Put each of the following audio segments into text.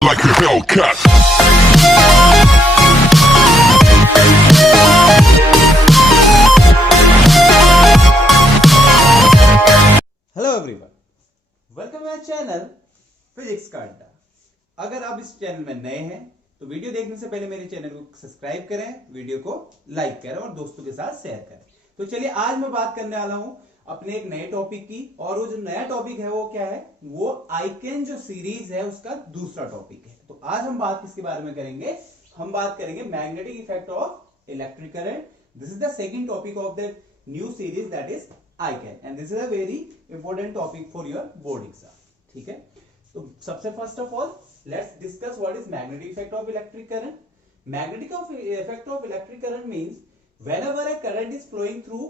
like a Hellcat. Hello everyone, welcome my channel physics का अड्डा। अगर आप इस चैनल में नए हैं तो वीडियो देखने से पहले मेरे चैनल को सब्सक्राइब करें, वीडियो को लाइक करें और दोस्तों के साथ शेयर करें। तो चलिए आज मैं बात करने वाला हूं अपने एक नए टॉपिक की, और वो जो नया टॉपिक है वो क्या है, वो आइकेन जो सीरीज है उसका दूसरा टॉपिक है। तो आज हम बात किसके बारे में करेंगे, हम बात करेंगे magnetic effect of electric current. This is the second topic of the new series that is Aiken, and this is a very important topic for your board exam. ठीक है, तो सबसे first of all let's discuss what is magnetic effect of electric current. Magnetic effect of electric current means whenever a current is flowing through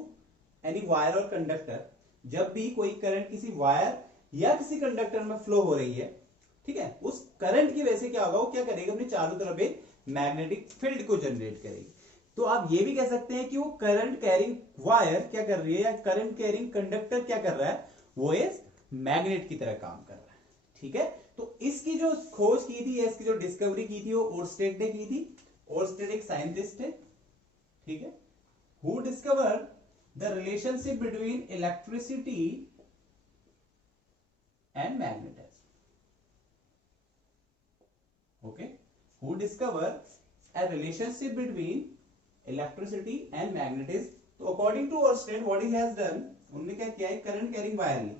any wire or conductor, जब भी कोई current किसी wire या किसी कंडक्टर में flow हो रही है, ठीक है, उस करंट की वजह से क्या होगा, वो क्या करेगा, अपने चारों तरफ एक मैग्नेटिक फील्ड को जनरेट करेगी। तो आप ये भी कह सकते हैं कि वो करंट कैरिंग वायर क्या कर रही है, या करंट कैरिंग कंडक्टर क्या कर रहा है, वो एक मैग्नेट की तरह काम कर रहा है। ठीक है, तो इसकी जो खोज की थी, इसकी जो डिस्कवरी की थी, वो ओर्स्टेड ने की थी। ओर्स्टेड एक साइंटिस्ट है, ठीक है, who discovered the relationship between electricity and magnetism. Okay, who discovered a relationship between electricity and magnetism. तो according to Oersted what he has done, उन्होंने क्या किया है, करंट कैरिंग वायर ली,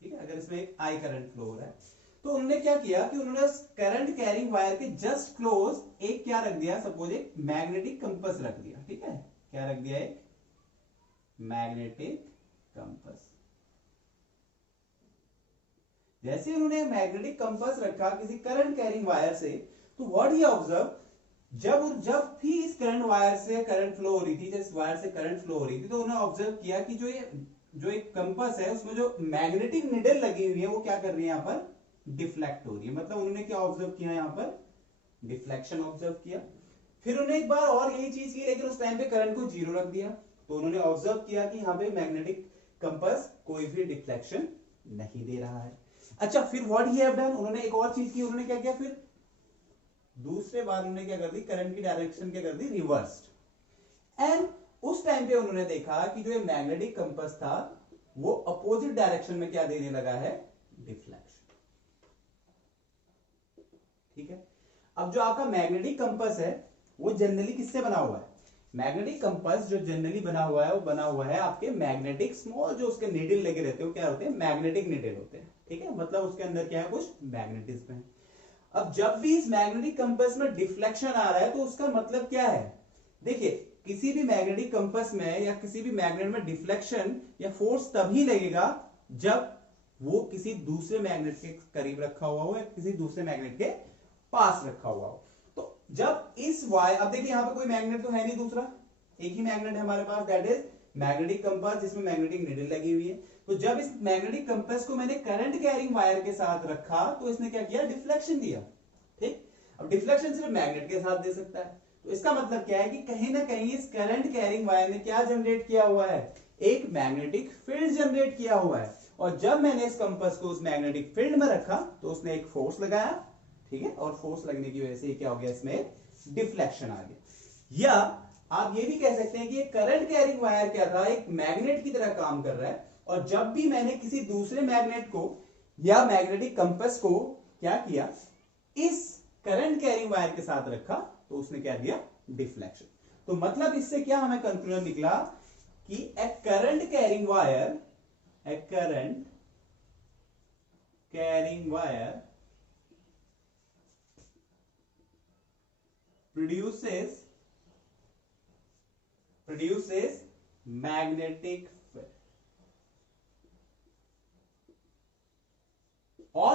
ठीक है, अगर इसमें एक आई करंट फ्लो हो रहा है तो उन्होंने क्या किया कि उन्होंने करंट कैरिंग वायर के जस्ट क्लोज एक क्या रख दिया, सपोज एक मैग्नेटिक कंपास रख दिया। ठीक है, क्या रख दिया, एक मैग्नेटिक कंपास। जैसे उन्होंने मैग्नेटिक कंपास रखा किसी करंट कैरिंग वायर से, तो व्हाट ही ऑब्जर्व, जब भी इस करंट वायर से करंट फ्लो हो रही थी, जिस वायर से करंट फ्लो हो रही थी, तो उन्होंने ऑब्जर्व किया कि जो एक कंपास है उसमें जो मैग्नेटिक निडल लगी हुई है वो क्या कर रही है, यहां पर डिफ्लेक्ट हो रही है। मतलब उन्होंने क्या ऑब्जर्व किया, यहां पर डिफ्लेक्शन ऑब्जर्व किया। फिर उन्होंने एक बार और यही चीज की, लेकिन उस टाइम पे करंट को जीरो रख दिया, तो उन्होंने ऑब्जर्व किया कि यहां पे मैग्नेटिक कंपास कोई भी डिफ्लेक्शन नहीं दे रहा है। अच्छा, फिर व्हाट ही हैव डन, उन्होंने एक और चीज की, उन्होंने क्या किया, फिर दूसरे बार उन्होंने क्या कर दी, करंट की डायरेक्शन क्या कर दी, रिवर्स्ड। एंड उस टाइम पे उन्होंने देखा कि जो मैग्नेटिक कंपास था वो अपोजिट डायरेक्शन में क्या देने लगा है, डिफ्लेक्शन। ठीक है, अब जो आपका मैग्नेटिक कंपास है वो जनरली किससे बना हुआ है, मैग्नेटिक कंपास जो जनरली बना हुआ है वो बना हुआ है आपके मैग्नेटिक स्मॉल जो उसके नीडल लगे रहते हैं, वो क्या होते हैं, मैग्नेटिक नीडल होते हैं। ठीक है, मतलब उसके अंदर क्या है, कुछ मैग्नेटिज्म है। अब जब भी इस मैग्नेटिक कंपास में डिफ्लेक्शन आ रहा है तो उसका मतलब क्या है, देखिए किसी भी मैग्नेटिक कंपास में या किसी भी मैग्नेट में डिफ्लेक्शन या फोर्स तभी लगेगा जब वो किसी दूसरे मैग्नेट के करीब रखा हुआ हो या किसी दूसरे मैग्नेट के पास रखा हुआ हो। तो जब इस वायर, अब देखिए यहां पे कोई मैग्नेट तो है नहीं, दूसरा एक ही मैग्नेट है हमारे पास, दैट इज मैग्नेटिक कंपास, जिसमें मैग्नेटिक नीडल लगी हुई है। तो जब इस मैग्नेटिक कंपास को मैंने करंट कैरिंग वायर के साथ रखा तो इसने क्या किया, डिफ्लेक्शन दिया। ठीक, अब डिफ्लेक्शन सिर्फ मैग्नेट के साथ दे सकता है, तो इसका मतलब क्या है कि कहीं ना कहीं इस करंट कैरिंग वायर ने क्या जनरेट किया हुआ है, एक मैग्नेटिक फील्ड जनरेट किया हुआ है। और जब मैंने इस कंपास को उस मैग्नेटिक फील्ड में रखा तो उसने एक फोर्स लगाया, ठीक है, और फोर्स लगने की वजह से क्या हो गया, इसमें डिफ्लेक्शन आ गया। या आप ये भी कह सकते हैं कि ये करंट कैरिंग वायर क्या था, एक मैग्नेट की तरह काम कर रहा है, और जब भी मैंने किसी दूसरे मैग्नेट को या मैग्नेटिक कंपास को क्या किया, इस करंट कैरिंग वायर के साथ रखा तो उसने क्या दिया, डिफ्लेक्शन। तो मतलब इससे क्या हमें कंक्लूजन निकला कि a current carrying wire, a current carrying wire produces magnetic field, or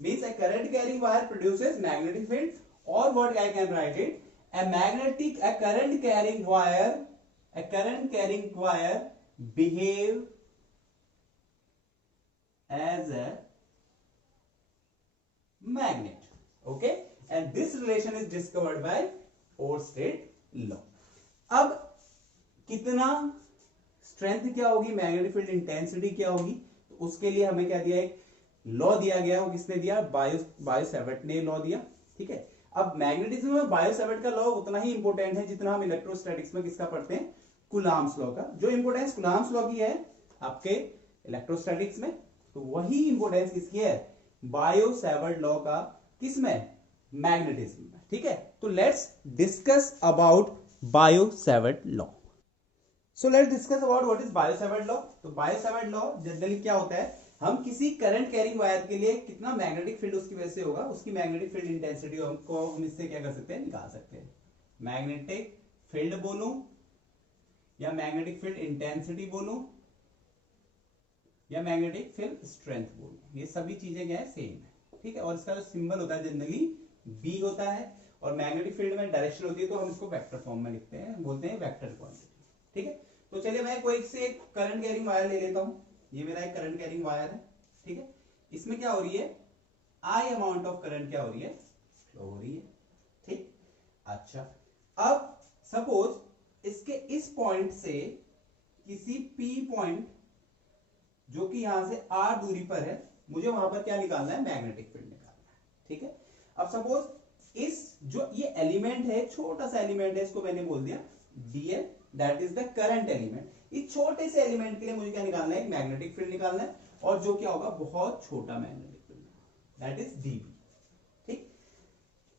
means a current carrying wire produces magnetic field, or what I can write it, a current carrying wire behave as a magnet. Okay, and this relation is discovered by Oersted law. अब कितना strength क्या होगी, magnetic field intensity क्या होगी, तो उसके लिए हमें क्या दिया, एक लॉ दिया गया, वो किसने दिया, बायो सेवर्ट ने लॉ दिया। ठीक है, अब मैग्नेटिज्म में बायो सेवर्ट का लॉ उतना ही इंपॉर्टेंट है जितना हम इलेक्ट्रोस्टैटिक्स में किसका पढ़ते हैं, कूलम्ब्स लॉ का। जो इंपॉर्टेंस कूलम्ब्स लॉ की है आपके इलेक्ट्रोस्टैटिक्स में, तो वही इंपॉर्टेंस किसकी है, बायो सेवर्ट लॉ का, किसमें, मैग्नेटिज्म में। ठीक है, तो let's discuss about bio Savart law. So let's discuss about what is bio Savart law. तो बायो सेवर्ट लॉ जनरली क्या होता है, हम किसी करंट कैरिंग वायर के लिए कितना मैग्नेटिक फील्ड उसकी वजह से होगा, उसकी मैग्नेटिक फील्ड इंटेंसिटी को हम इससे क्या कर सकते हैं, निकाल सकते हैं। मैग्नेटिक फील्ड बोलूं या मैग्नेटिक फील्ड इंटेंसिटी बोलूं या मैग्नेटिक फील्ड स्ट्रेंथ बोलूं, ये सभी चीजें क्या है, सेम है। ठीक है, और इसका जो सिंबल होता है जनरली बी होता है, और मैग्नेटिक फील्ड में डायरेक्शन होती है तो हम इसको वेक्टर फॉर्म में लिखते हैं, बोलते हैं वेक्टर क्वांटिटी। ठीक है, तो चलिए मैं कोई से एक करंट कैरिंग वायर ले लेता हूं। ये मेरा एक करंट कैरिंग वायर है। ठीक है, इसमें क्या हो रही है, आई अमाउंट ऑफ करंट क्या हो रही है, फ्लो हो रही है। ठीक, अच्छा, अब सपोज इसके इस पॉइंट से किसी पी पॉइंट जो कि यहां से आर दूरी पर है, मुझे वहां पर क्या निकालना है, मैग्नेटिक फील्ड निकालना है। ठीक है, अब सपोज इस जो ये एलिमेंट है, छोटा सा एलिमेंट है, इसको मैंने बोल दिया DL, that is the current element. इस छोटे से एलिमेंट के लिए मुझे क्या निकालना है, मैग्नेटिक फील्ड निकालना है, और जो क्या होगा, बहुत छोटा magnetic field, that is dB. ठीक,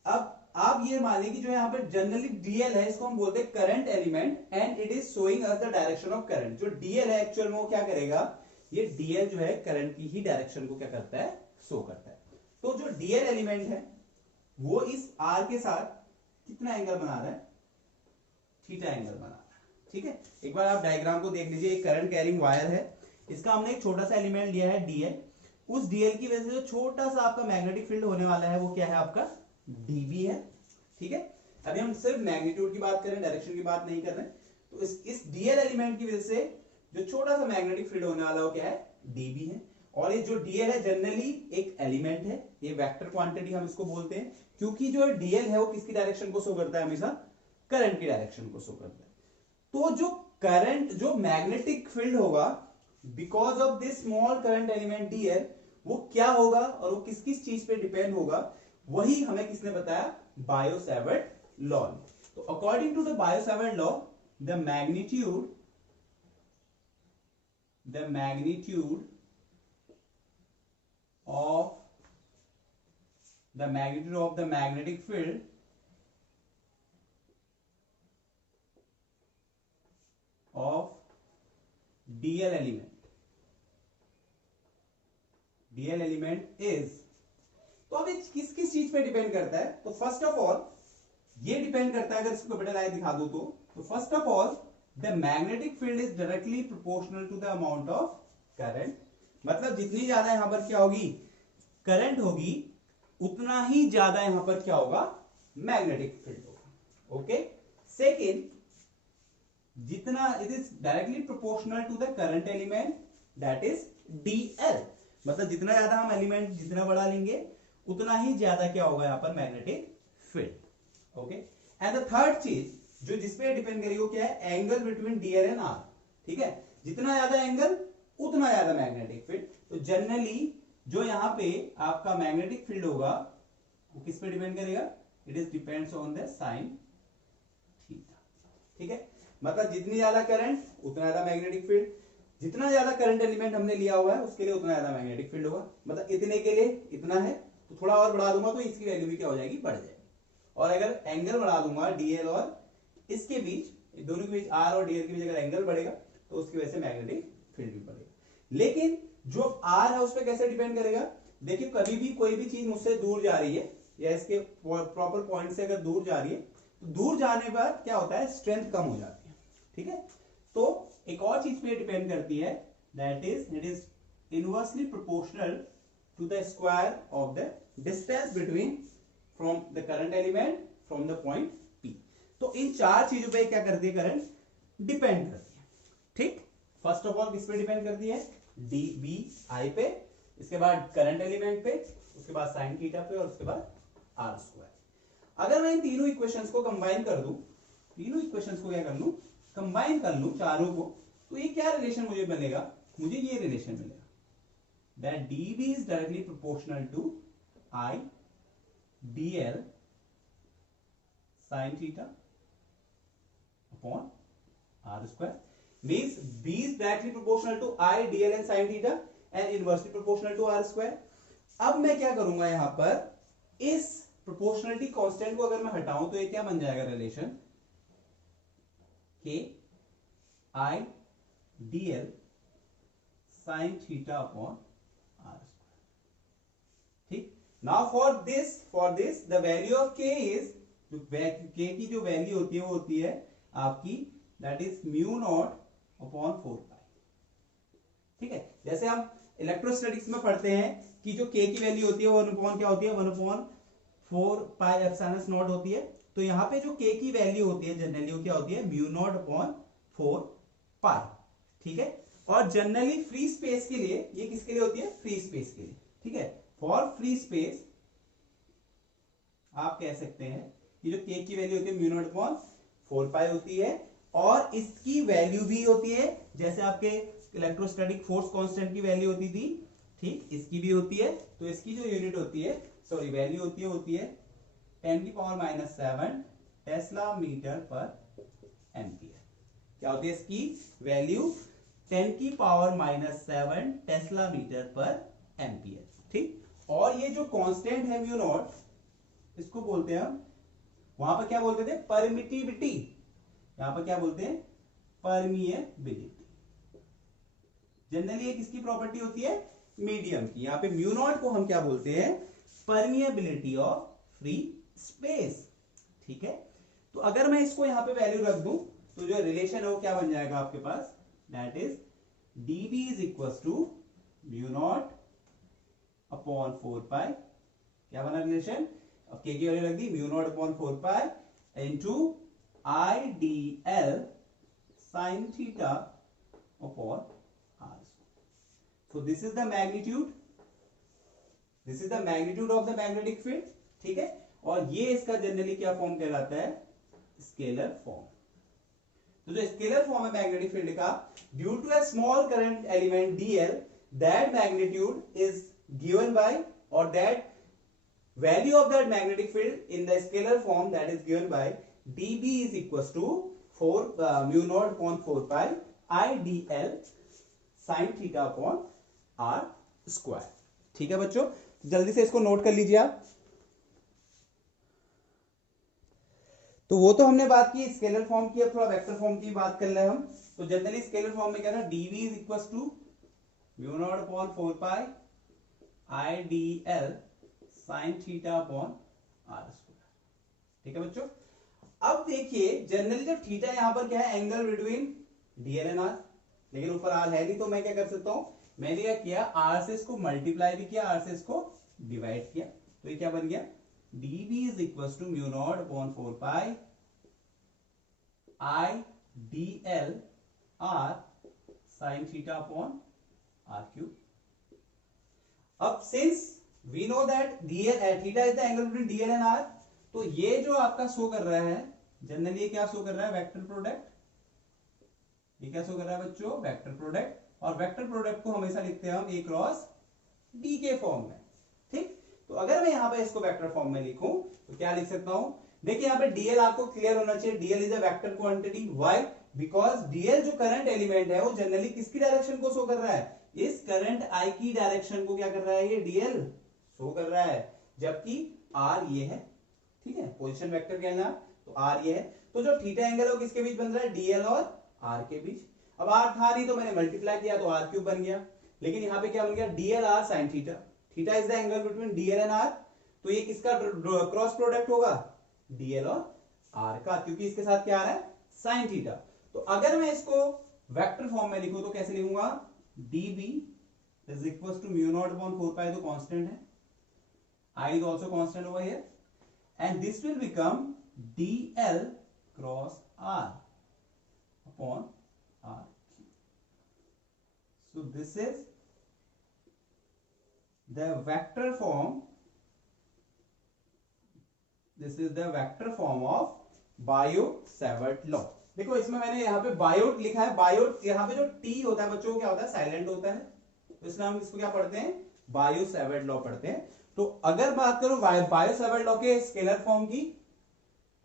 अब आप ये मानिए कि जो यहाँ पे जनरली डीएल है, इसको हम बोलते हैं current element, and it is showing us the direction of current. जो डीएल है एक्चुअल में वो क्या करेगा, ये डीएल जो है करंट की ही डायरेक्शन को क्या करता है, शो करता है। तो जो डीएल एलिमेंट है वो इस आर के साथ कितना एंगल बना रहा है, थीटा एंगल बना रहा है। ठीक है, एक बार आप डायग्राम को देख लीजिए, एक करंट कैरिंग वायर है, इसका हमने एक छोटा सा एलिमेंट लिया है डीएल, उस डीएल की वजह से जो छोटा सा आपका मैग्नेटिक फील्ड होने वाला है वो क्या है, आपका डीबी है। ठीक है, अभी हम सिर्फ मैग्नीट्यूड की बात कर रहे हैं, डायरेक्शन की बात नहीं कर रहे हैं। तो इस डीएल एलिमेंट की वजह से जो छोटा सा मैग्नेटिक फील्ड होने वाला है वो क्या है, डीबी है। और ये जो डीएल है जनरली एक एलिमेंट है, ये वेक्टर क्वांटिटी हम इसको बोलते हैं, क्योंकि जो डीएल है वो किसकी डायरेक्शन को शो करता है, हमेशा करंट की डायरेक्शन को शो करता है। तो जो करंट, जो मैग्नेटिक फील्ड होगा because of this small current element DL, वो क्या होगा और वो किस किस चीज पे डिपेंड होगा, वही हमें किसने बताया, बायो सेवर्ट लॉ। तो according to the Biot Savart law, the magnitude of the magnetic field of DL element is, तो अब किस किस चीज पे डिपेंड करता है, तो फर्स्ट ऑफ ऑल ये डिपेंड करता है, अगर इसको कैपिटल आई दिखा दो तो first of all the magnetic field is directly proportional to the amount of current. मतलब जितनी ज्यादा यहां पर क्या होगी, करंट होगी, उतना ही ज्यादा यहां पर क्या होगा, मैग्नेटिक फील्ड होगा। ओके, सेकेंड, जितना it is directly proportional to the current element, that is DL. मतलब जितना ज्यादा हम एलिमेंट जितना बड़ा लेंगे उतना ही ज्यादा क्या होगा यहां पर, magnetic field. Okay, and the third चीज जो जिसपे डिपेंड करेगी वो क्या है, angle between DL and R. ठीक है, जितना ज्यादा एंगल उतना ज्यादा मैग्नेटिक फील्ड। तो जनरली जो यहां पे आपका मैग्नेटिक फील्ड होगा वो किस पे डिपेंड करेगा, it is depends on the sine theta. ठीक है, मतलब जितनी ज्यादा करंट उतना ज्यादा मैग्नेटिक फील्ड, जितना ज्यादा करंट एलिमेंट हमने लिया हुआ है उसके लिए उतना ज्यादा मैग्नेटिक फील्ड होगा। मतलब इतने के लिए इतना है, तो थोड़ा और बढ़ा दूंगा तो इसकी वैल्यू भी क्या हो जाएगी, बढ़ जाएगी। और अगर एंगल बढ़ा दूंगा डीएल और इसके बीच, दोनों के बीच आर और डीएल के बीच अगर एंगल बढ़ेगा तो उसकी वजह से मैग्नेटिक फील्ड भी बढ़ेगा। लेकिन जो आर है उस पर कैसे डिपेंड करेगा, देखिए कभी भी कोई भी चीज मुझसे दूर जा रही है या इसके प्रॉपर पॉइंट से अगर दूर जा रही है, तो दूर जाने पर क्या होता है, स्ट्रेंथ कम हो जाती है। ठीक है, तो एक और चीज पे डिपेंड करती है, that is it is inversely proportional to the square of the distance between from the current element from the point P. तो इन चार चीजों पे क्या करती है, करंट डिपेंड करती है। ठीक, फर्स्ट ऑफ ऑल किस पे डिपेंड करती है, डी बी आई पे, इसके बाद करंट एलिमेंट पे, उसके बाद साइन थीटा पे, और उसके बाद आर स्क्वायर। अगर मैं इन तीनों इक्वेशंस को कंबाइन कर दूं, तीनों इक्वेशंस को क्या कर लूं, कंबाइन कर लूं चारों को, तो ये क्या रिलेशन मुझे बनेगा, मुझे ये रिलेशन मिलेगा, that dB is directly proportional to I dl sin theta upon r square. Means B is directly proportional to I dl and sin theta and inversely proportional to r square. अब मैं क्या करूंगा यहां पर, इस proportionality constant को अगर मैं हटाऊं तो ये क्या बन जाएगा, relation k I dl sin theta upon r square. ठीक, now for this the value of k is, k की जो वैल्यू होती है वो होती है आपकी, that is mu naught upon 4 पाई. ठीक है, जैसे हम इलेक्ट्रोस्टैटिक्स में पढ़ते हैं कि जो k की वैल्यू होती है वो 1 अपॉन क्या होती है, 1 अपॉन 4 पाई एप्सिलॉन नॉट होती है. तो यहां पे जो k की वैल्यू होती है जनरली वो क्या होती है, म्यू नॉट अपॉन 4 पाई. ठीक है, और जनरली फ्री स्पेस के लिए ये किसके लिए होती है, फ्री स्पेस के लिए. ठीक है, फॉर फ्री स्पेस आप कह सकते हैं कि जो k की वैल्यू होती है म्यू नॉट अपॉन 4 पाई होती है, और इसकी वैल्यू भी होती है जैसे आपके इलेक्ट्रोस्टैटिक फोर्स कांस्टेंट की वैल्यू होती थी. ठीक, इसकी भी होती है. तो इसकी जो यूनिट होती है, सॉरी वैल्यू होती है 10⁻⁷ टेस्ला मीटर पर एम्पियर. क्या होती है इसकी वैल्यू, 10⁻⁷ टेस्ला मीटर पर एम्पियर. ठीक, और ये जो कांस्टेंट है म्यू नॉट, इसको बोलते हैं हम, वहां पर क्या बोलते थे, परमिटिविटी. यहां पर क्या बोलते हैं, परमिएबिलिटी. जनरली ये किसकी प्रॉपर्टी होती है, मीडियम की. यहां पे म्यू नॉट को हम क्या बोलते हैं, परमिएबिलिटी ऑफ फ्री स्पेस. ठीक है, तो अगर मैं इसको यहां पे वैल्यू रख दूं तो जो रिलेशन है वो क्या बन जाएगा आपके पास, that is dB is equal to mu not upon 4 pi. क्या बना रिलेशन, अब k की वैल्यू रख दी, mu not upon 4 pi into I dl sin theta upon r. So this is the magnitude. This is the magnitude of the magnetic field. ठीक है, और ये इसका जनरली क्या फॉर्म कहलाता है, स्केलर फॉर्म. तो जो स्केलर फॉर्म है मैग्नेटिक फील्ड का, due to a small current element dl, that magnitude is given by, or that value of that magnetic field in the scalar form that is given by dB is equals to 4 mu naught upon 4 pi I dl sin theta upon r square. ठीक है बच्चों, जल्दी से इसको note कर लीजिए आप. तो वो तो हमने बात की स्केलर फॉर्म की, अब थोड़ा वेक्टर फॉर्म की बात कर रहे हैं हम. तो जनरली स्केलर फॉर्म में क्या था, dV is equal to mu not upon 4 pi I dl sin theta upon r square. ठीक है बच्चों, अब देखिए जनरली जब थीटा यहां पर क्या है, angle between dl and r, लेकिन ऊपर r है नहीं, तो मैं क्या कर सकता हूं, मैंने क्या किया, r से इसको मल्टीप्लाई भी किया, r से इसको डिवाइड किया. तो ये क्या बन गया, dB is equal to mu not upon 4 pi I dl r sin theta upon r cube. अब since we know that theta is the angle between dl and r, तो ये जो आपका शो कर रहा है जनरली क्या शो कर रहा है, वेक्टर प्रोडक्ट. ये क्या शो कर रहा है बच्चों, वेक्टर प्रोडक्ट. और वेक्टर प्रोडक्ट को हमेशा लिखते हैं हम a क्रॉस d के फॉर्म में. ठीक, तो अगर मैं यहां पे इसको वेक्टर फॉर्म में लिखूं तो क्या लिख सकता हूं, देखिए यहां पे dl आपको क्लियर होना चाहिए, dl is a vector quantity. Why, because dl जो करंट एलिमेंट है वो जनरली किसकी डायरेक्शन को शो कर रहा है, इस करंट I की डायरेक्शन को क्या कर रहा है, ये dl शो कर रहा है, जबकि r ये है. ठीक है, पोजीशन वेक्टर कहना, तो r ये है. तो जो थीटा एंगल है वो किसके बीच बन रहा है, dl और r के बीच. अब r था नहीं तो मैंने मल्टीप्लाई किया तो r क्यूब बन गया. लेकिन यहां पे क्या बन गया, dl r sin theta. Theta is the angle between dl and r, तो ये किसका क्रॉस प्रोडक्ट होगा, dl और r का, क्योंकि इसके साथ क्या आ रहा है, sin थीटा. तो अगर मैं इसको वेक्टर फॉर्म में लिखूं तो कैसे लिखूंगा, dB is equal to mu not upon 4 pi, तो कांस्टेंट है, I is also constant over here, and this will become dl cross r upon r. So this is the vector form. This is the vector form of Biot-Savart law. देखो इसमें मैंने यहाँ पे Biot लिखा है. Biot यहाँ पे जो T होता है बच्चों क्या होता है, साइलेंट होता है. तो इसलिए हम इसको क्या पढ़ते हैं, बायो सेवर्ट लॉ पढ़ते हैं। तो अगर बात करूं बायो सेवर्ट लॉ के स्केलर फॉर्म की,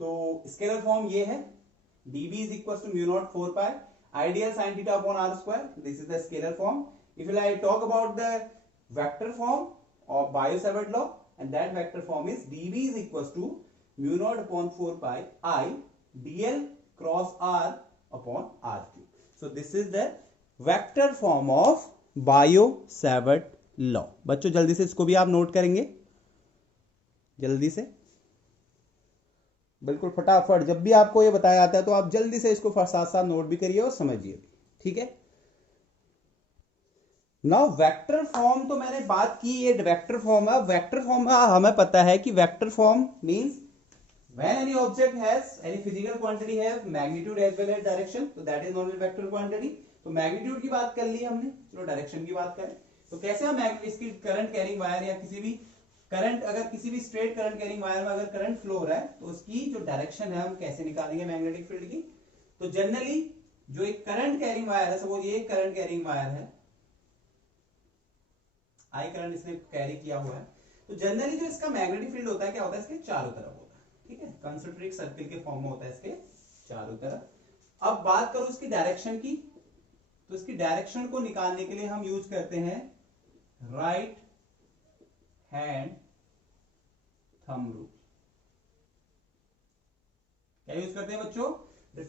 तो स्केलर फॉर्म ये है, dB is equals to mu naught 4 pi ideal sin theta upon r square. This is the scalar form. If I talk about the vector form of Biot-Savart law, and that vector form is dB is equals to mu naught upon 4 pi I dl cross r upon r cube. So this is the vector form of Biot-Savart law. बच्चों जल्दी से इसको भी आप note करेंगे, जल्दी से, बिल्कुल फटाफट। जब भी आपको ये बताया जाता है तो आप जल्दी से इसको साथ साथ नोट भी करिए और समझिए भी, ठीक है। नाउ वेक्टर फॉर्म तो मैंने बात की, ये वेक्टर फॉर्म है। वेक्टर फॉर्म हमें पता है कि vector form means when any object has any physical quantity have magnitude as well as direction, तो that is known as vector quantity. तो मैग्नीट्यूड की बात कर ली हमने, चलो डायरेक्शन की बात करें। तो कैसे हम इसकी करंट कैरिंग वायर या किसी भी करंट, अगर किसी भी स्ट्रेट करंट कैरिंग वायर में अगर करंट फ्लो हो रहा है तो उसकी जो डायरेक्शन है हम कैसे निकालेंगे मैग्नेटिक फील्ड की। तो जनरली जो एक करंट कैरिंग वायर है, सपोज ये करंट कैरिंग वायर है, आई करंट इसने कैरी किया हुआ है, तो जनरली जो इसका मैग्नेटिक फील्ड होता है क्या होता है, इसके चारों तरफ होता है, ठीक है, कंसेंट्रिक सर्किल के फॉर्म में होता है इसके चारों तरफ। अब बात करूं इसकी डायरेक्शन की, तो इसकी डायरेक्शन को निकालने के लिए हम यूज करते हैं राइट हैंड थंब रूल। क्या यूज करते हैं बच्चों,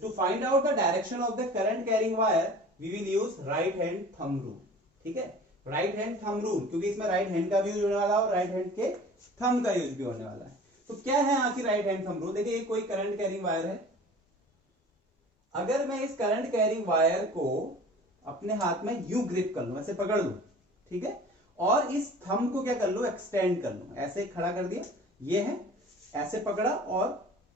to find out the direction of the current carrying wire we will use right hand thumb rule, ठीक है, राइट हैंड थंब रूल, क्योंकि इसमें राइट हैंड का भी यूज होने वाला है और राइट हैंड के थंब का यूज भी होने वाला है। तो क्या है यहाँ की राइट हैंड थंब रूल, देखिए ये कोई करंट कैरिंग वायर है, अगर मैं इस करंट कैरिंग वायर को अपने हाथ में यूं ग्रिप कर लूं, ऐसे पकड़ लूं, ठीक है, और इस थंब को क्या कर लूं, एक्सटेंड कर लूं, ऐसे खड़ा कर दिया, ये है, ऐसे पकड़ा और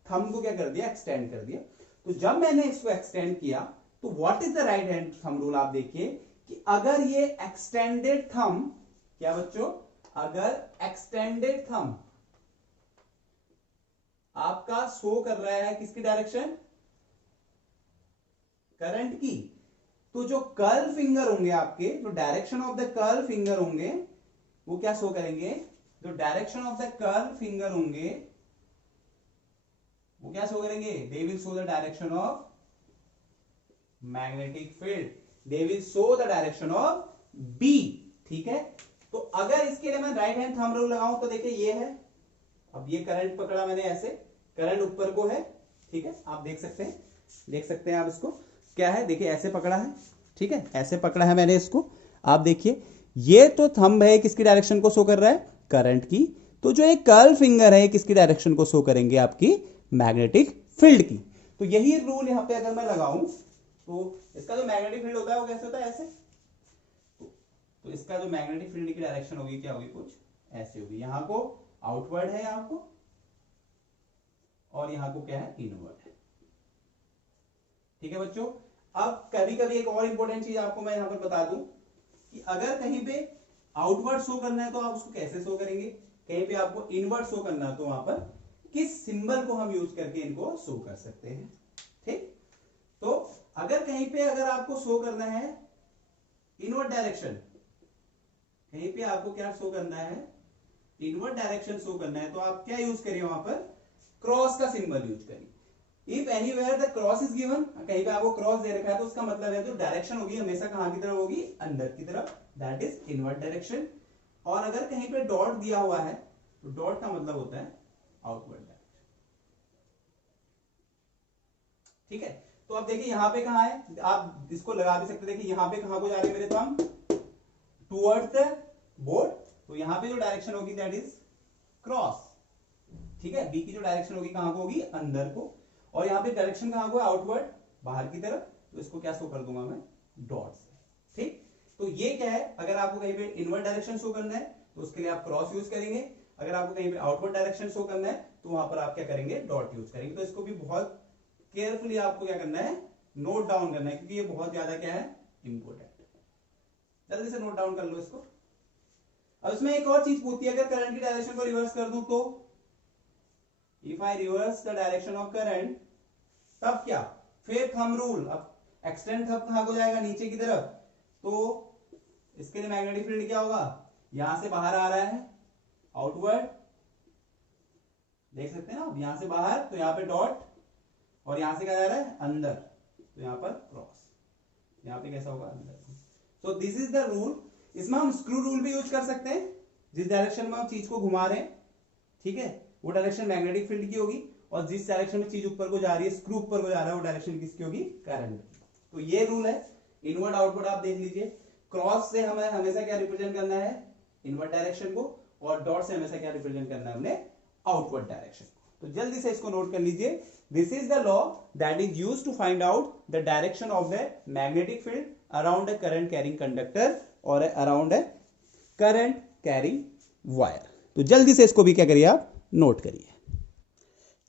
थंब को क्या कर दिया, एक्सटेंड कर दिया। तो जब मैंने इसको एक्सटेंड किया तो what is the right hand thumb rule, आप देखिए कि अगर ये एक्सटेंडेड थंब, क्या बच्चों, अगर एक्सटेंडेड थंब आपका शो कर रहा है किसकी डायरेक्शन, करंट की, तो जो कर्ल फिंगर होंगे आपके, जो direction of the curl finger होंगे वो क्या शो करेंगे, जो direction of the curl finger होंगे वो क्या शो करेंगे, they will show the direction of magnetic field, they will show the direction of B, ठीक है। तो अगर इसके लिए मैं राइट हैंड थंब रूल लगाऊं तो देखिए ये है, अब ये करंट पकड़ा मैंने ऐसे, करंट ऊपर को है, ठीक है, आप देख सकते हैं, देख सकते हैं आप इसको, क्या है, देखिए ऐसे पकड़ा है, ठीक है, ऐसे पकड़ा है मैंने इसको, आप देखिए ये तो थंब है, किसकी डायरेक्शन को शो कर रहा है, करंट की, तो जो एक कर्ल फिंगर है किसकी डायरेक्शन को शो करेंगे, आपकी मैग्नेटिक फील्ड की। तो यही रूल यहां पे अगर मैं लगाऊं तो इसका जो मैग्नेटिक फील्ड होता है वो कैसे होता है, ऐसे, तो इसका जो मैग्नेटिक फील्ड की डायरेक्शन होगी क्या होगी, कुछ ऐसे होगी, यहां को आउटवर्ड है यहां को, और यहां को क्या है, इनवर्ड है, ठीक है बच्चों। अब कभी कभी एक और इंपॉर्टेंट चीज आपको मैं यहां पर बता दूं कि अगर कहीं पे आउटवर्ड शो करना है तो आप उसको कैसे शो करेंगे, कहीं पे आपको इनवर्ड शो करना है तो वहां पर किस सिंबल को हम यूज करके इनको शो कर सकते हैं, ठीक। तो अगर कहीं पे अगर आपको शो करना है इनवर्ड डायरेक्शन, कहीं पे आपको क्या शो करना है, इनवर्ड डायरेक्शन शो करना है, तो आप क्या यूज करिए, वहां पर क्रॉस का सिंबल यूज करिए। If anywhere the cross is given, कहीं पे आपको क्रॉस दे रखा है तो उसका मतलब है जो डायरेक्शन होगी हमेशा कहां की तरफ होगी, अंदर की तरफ, दैट इज इनवर्ड डायरेक्शन। और अगर कहीं पे डॉट दिया हुआ है तो डॉट का मतलब होता है आउटवर्ड डायरेक्शन, ठीक है। तो अब देखिए यहां पे कहां है, आप इसको लगा भी सकते, देखिए यहां पे कहां को जा रहे हैं मेरे थंब, टुवर्ड्स द बोर्ड, तो यहां पे जो डायरेक्शन होगी दैट इज क्रॉस, ठीक है, बी की जो डायरेक्शन होगी कहां को होगी, अंदर को, और यहां पे डायरेक्शन कहां को है, आउटवर्ड, बाहर की तरफ, तो इसको क्या शो कर दूंगा मैं, डॉट से, ठीक। तो ये क्या है, अगर आपको कहीं पे इनवर्ड डायरेक्शन शो करना है तो उसके लिए आप क्रॉस यूज करेंगे, अगर आपको कहीं पे आउटवर्ड डायरेक्शन शो करना है तो वहां पर आप क्या करेंगे, डॉट यूज करेंगे। तो इसको भी बहुत केयरफुली आपको क्या करना है, नोट डाउन करना है, क्योंकि ये बहुत ज्यादा क्या है, इंपॉर्टेंट, जल्दी से नोट डाउन कर लो इसको। अब इसमें एक और चीज पूछती है, अगर करंट की डायरेक्शन को रिवर्स कर दूं तो, if I reverse the direction of current, तब क्या, फिर थंब रूल, अब एक्सटेंड थंब कहां को जाएगा, नीचे की तरफ, तो इसके लिए मैग्नेटिक फील्ड क्या होगा, यहां से बाहर आ रहा है आउटवर्ड, देख सकते हैं ना आप, यहां से बाहर तो यहां पे डॉट, और यहां से क्या जा रहा है अंदर, तो यहां पर क्रॉस, यहां पे कैसा होगा अंदर। सो दिस इज द रूल। इसमें हम स्क्रू रूल भी यूज कर सकते हैं, जिस डायरेक्शन में हम चीज को घुमा रहे हैं, ठीक है, वो डायरेक्शन मैग्नेटिक फील्ड की होगी, और जिस डायरेक्शन में चीज ऊपर को जा रही है, स्क्रू ऊपर को जा रहा है, वो डायरेक्शन किसकी होगी, करंट की। तो ये रूल है। इनवर्ट आउटवर्ड आप देख लीजिए, क्रॉस से हमें हमेशा क्या रिप्रेजेंट करना है, इनवर्ट डायरेक्शन को, और डॉट से हमेशा क्या रिप्रेजेंट करना है हमने, आउटवर्ड डायरेक्शन को। तो जल्दी से इसको नोट कर लीजिए, this is the law that is used to find out the direction of the magnetic field around a current carrying conductor और around a current carrying wire. तो जल्दी से इसको भी क्या करिए आप, नोट करिए।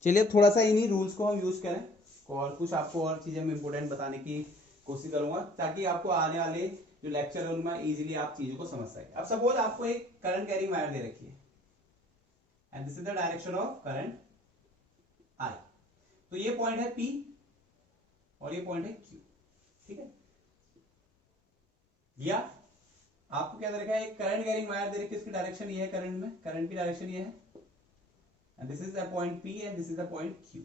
चलिए थोड़ा सा इन्हीं रूल्स को हम यूज करें, और कुछ आपको और चीजें मैं इंपोर्टेंट बताने की कोशिश करूंगा, ताकि आपको आने वाले जो लेक्चर है उनमें इजीली आप चीजों को समझ सके। अब सपोज आपको एक करंट कैरिंग वायर दे रखी है, and this is the direction of current I. तो ये पॉइंट है P और ये पॉइंट है Q, ठीक है। या आपको क्या दे रखा है, एक करंट कैरिंग वायर दे रखी है, इसकी डायरेक्शन ये है, करंट में करंट की डायरेक्शन ये है, and this is the point P and this is the point Q.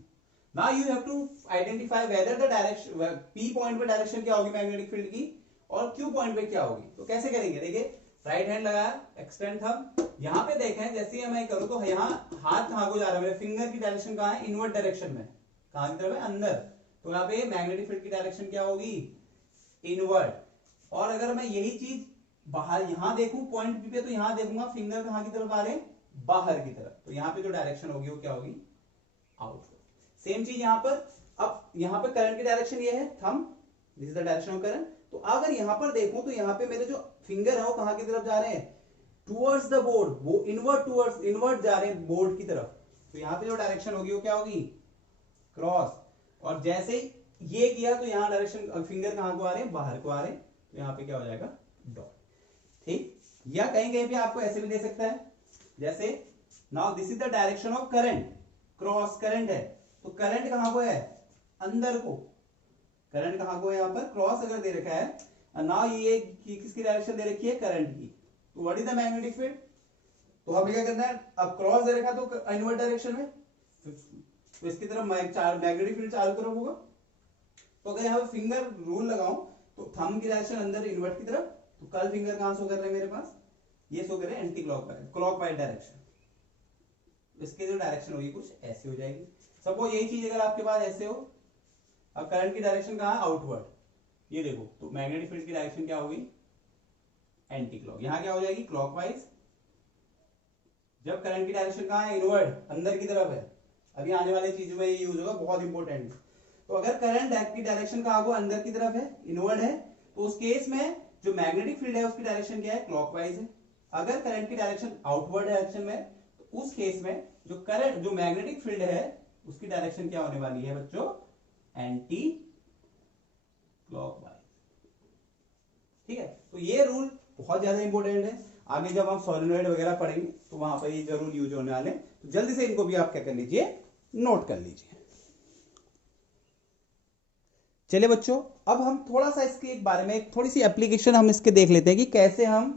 Now you have to identify whether the direction P point पे डायरेक्शन क्या होगी मैग्नेटिक फील्ड की, और Q पॉइंट पे क्या होगी। तो कैसे करेंगे, देखिए राइट हैंड लगाया, एक्सटेंड थंब, यहां पे देखें जैसे ही मैं करूं तो यहाँ हाथ कहां को जा रहा है, मेरे फिंगर की डायरेक्शन कहां है, इनवर्ट डायरेक्शन में, कहां की तरफ है, अंदर। तो यहाँ पे मैग्नेटिक फील्ड की डायरेक्शन क्या होगी, इनवर्ट। और अगर मैं यही चीज बाहर यहां देखूं पॉइंट P पे, तो यहां देखूंगा फिंगर कहां की तरफ आ रहे हैं, बाहर की तरफ, तो यहां पे जो डायरेक्शन होगी वो क्या होगी, आउटवर्ड। सेम चीज यहां पर, अब यहां पे करंट की डायरेक्शन ये है, thumb, this is the direction of current. तो अगर यहां पर देखूं तो यहां पे मेरे जो फिंगर है वो कहां की तरफ जा रहे हैं, टुवर्ड्स द बोर्ड, वो इनवर्ट जा रहे हैं बोर्ड की तरफ। तो यहां पे जो डायरेक्शन होगी वो क्या होगी, क्रॉस। और जैसे ही ये किया तो यहां डायरेक्शन फिंगर कहां को आ रहे हैं, बाहर को आ रहे हैं, तो यहां पे क्या हो जाएगा, डॉट, ठीक। या कहीं कहीं पे आपको ऐसे भी दे सकता है, जैसे now this is the direction of current, cross current है, तो करंट कहां को है, अंदर को, करंट कहां को है, यहां पर क्रॉस अगर दे रखा है, नाउ ये किसकी डायरेक्शन दे रखी है, करंट की। तो what is the magnetic field, तो हमें क्या करना है, अब क्रॉस दे रखा तो इनवर्ट डायरेक्शन में, तो इसकी तरफ मैग्नेटिक फील्ड चारों तरफ होगा। तो अगर यहां पर फिंगर रूल लगाऊं तो थंब की डायरेक्शन अंदर इनवर्ट की तरफ, तो कल फिंगर कहां शो कर रहे हैं मेरे पास, ये शो कर रहे हैं एंटी क्लॉकवाइज डायरेक्शन। इसकी जो डायरेक्शन होगी कुछ ऐसी हो जाएगी। सपोज यही चीज अगर आपके पास ऐसे हो, अब करंट की डायरेक्शन कहां है, आउटवर्ड, ये देखो, तो मैग्नेटिक फील्ड की डायरेक्शन क्या होगी, एंटी क्लॉक। यहां क्या हो जाएगी, क्लॉकवाइज। जब करंट की डायरेक्शन कहां है, इनवर्ड, अंदर की तरफ है, अभी आने वाली चीजों में ये यूज होगा, बहुत इंपॉर्टेंट। तो अगर करंट की डायरेक्शन कहां को, अंदर की तरफ है, इनवर्ड है, तो उस केस में जो मैग्नेटिक फील्ड है उसकी डायरेक्शन क्या है, क्लॉकवाइज है। अगर करंट की डायरेक्शन आउटवर्ड डायरेक्शन में, तो उस केस में जो मैग्नेटिक फील्ड है उसकी डायरेक्शन क्या होने वाली है बच्चों, एंटी क्लॉकवाइज, ठीक है। तो ये रूल बहुत ज्यादा इंपॉर्टेंट है, आगे जब हम सोलेनॉइड वगैरह पढ़ेंगे तो वहां पर ये जरूर यूज होने वाले हैं। तो जल्दी से इनको भी आप क्या कर लीजिए, नोट कर लीजिए। चलिए बच्चों, अब हम थोड़ा सा इसके एक बारे में थोड़ी सी एप्लीकेशन हम इसके देख लेते हैं कि कैसे हम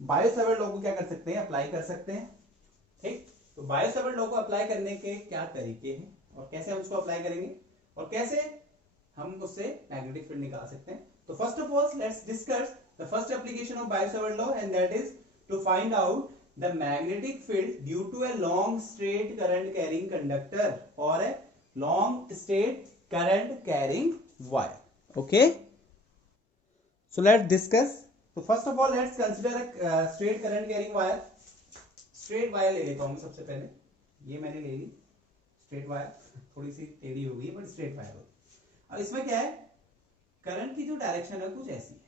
बायोसेवर्ट लॉ को क्या कर सकते हैं, अप्लाई कर सकते हैं, ठीक। तो बायोसेवर्ट लॉ को अप्लाई करने के क्या तरीके हैं, और कैसे हम उसको अप्लाई करेंगे, और कैसे हम उससे मैग्नेटिक फील्ड निकाल सकते हैं। तो first of all let's discuss the first application of Biot Savart law, and that is to find out the magnetic field due to a long straight current carrying conductor और a long straight current carrying wire. Okay, so let's discuss. So first of all let's consider a straight current carrying wire. Straight wire ले लेता हूं मैं सबसे पहले, ये मैंने ले ली स्ट्रेट वायर, थोड़ी सी टेढ़ी हो गई बट स्ट्रेट वायर होगी। अब इसमें क्या है, करंट की जो डायरेक्शन है कुछ ऐसी है,